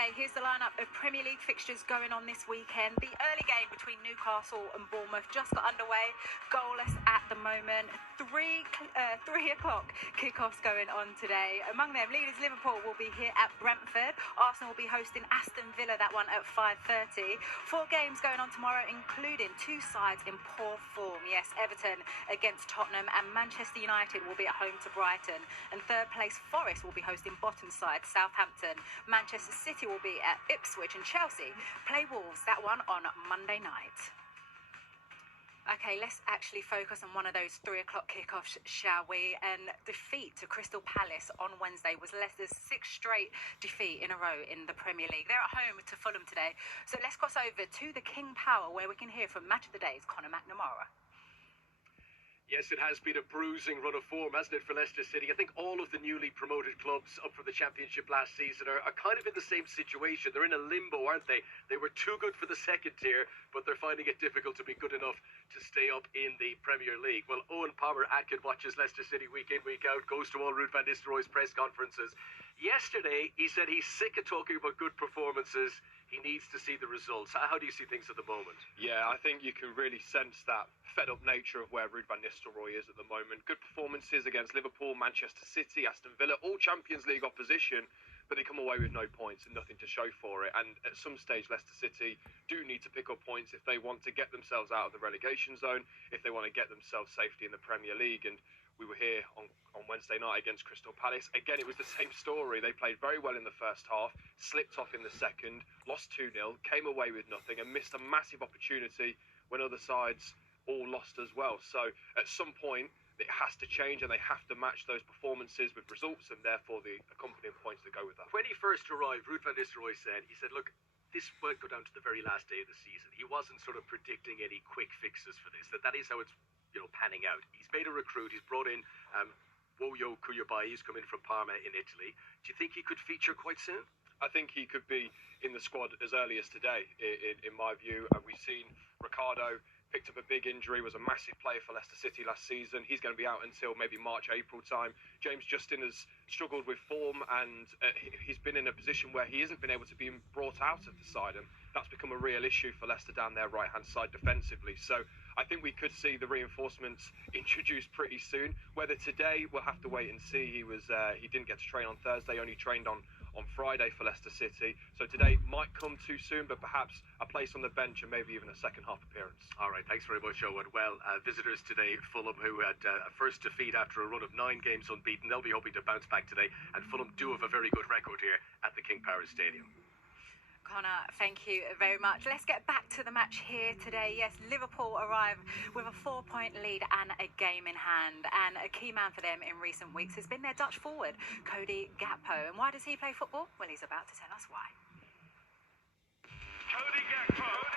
Okay, here's the lineup of Premier League fixtures going on this weekend. The early game between Newcastle and Bournemouth just got underway, goalless at the moment. 3 o'clock kickoffs going on today. Among them, leaders Liverpool will be here at Brentford. Arsenal will be hosting Aston Villa, that one at 5:30. 4 games going on tomorrow, including 2 sides in poor form. Yes, Everton against Tottenham, and Manchester United will be at home to Brighton. And third place Forest will be hosting bottom side Southampton. Manchester City will be at Ipswich, and Chelsea play Wolves, that one on Monday night. Okay, let's actually focus on one of those 3 o'clock kickoffs, shall we? And defeat to Crystal Palace on Wednesday was Leicester's 6th straight defeat in a row in the Premier League. They're at home to Fulham today. So let's cross over to the King Power, where we can hear from Match of the Day's Conor McNamara. Yes, it has been a bruising run of form, hasn't it, for Leicester City? I think all of the newly promoted clubs up for the Championship last season are kind of in the same situation. They're in a limbo, aren't they? They were too good for the second tier, but they're finding it difficult to be good enough to stay up in the Premier League. Well, Owen Palmer-Atkins watches Leicester City week in, week out, goes to all Ruud van Nistelrooy's press conferences. Yesterday, he said he's sick of talking about good performances. He needs to see the results. How do you see things at the moment? Yeah, I think you can really sense that fed-up nature of where Ruud van Nistelrooy is at the moment. Good performances against Liverpool, Manchester City, Aston Villa, all Champions League opposition, but they come away with no points and nothing to show for it. And at some stage, Leicester City do need to pick up points if they want to get themselves out of the relegation zone, if they want to get themselves safety in the Premier League. And we were here on Wednesday night against Crystal Palace. Again, it was the same story. They played very well in the first half, slipped off in the second, lost 2-0, came away with nothing, and missed a massive opportunity when other sides all lost as well. So at some point, it has to change, and they have to match those performances with results, and therefore the accompanying points that go with that. When he first arrived, Ruud van Nistelrooy said, look, this won't go down to the very last day of the season. He wasn't sort of predicting any quick fixes for this, that is how it's panning out. He's made a recruit. He's brought in Woyo Koulibaly. He's come in from Parma in Italy. Do you think he could feature quite soon? I think he could be in the squad as early as today, in my view. We've seen Ricardo picked up a big injury, was a massive player for Leicester City last season. He's going to be out until maybe March, April time. James Justin has struggled with form, and he's been in a position where he hasn't been able to be brought out of the side, and that's become a real issue for Leicester down their right-hand side defensively. So I think we could see the reinforcements introduced pretty soon. Whether today, we'll have to wait and see. He didn't get to train on Thursday, only trained on Friday for Leicester City. So today might come too soon, but perhaps a place on the bench and maybe even a second half appearance. All right, thanks very much, Owen. Well, visitors today, Fulham, who had a first defeat after a run of 9 games unbeaten. They'll be hoping to bounce back today, and Fulham do have a very good record here at the King Power Stadium. Conor, thank you very much. Let's get back to the match here today. Yes, Liverpool arrive with a 4-point lead and a game in hand. And a key man for them in recent weeks has been their Dutch forward, Cody Gakpo. And why does he play football? Well, he's about to tell us why. Cody Gakpo.